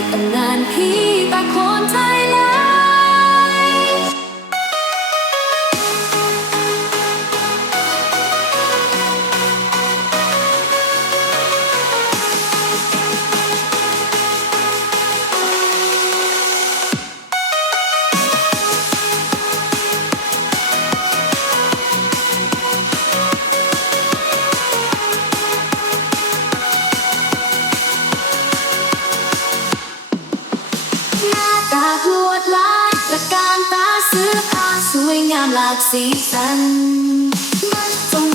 สืบงนานพี่ตาโคนใจ หน้ากากลวดลายประการตาเสื้อผ้าสวยงามหลากสีสันมันตรง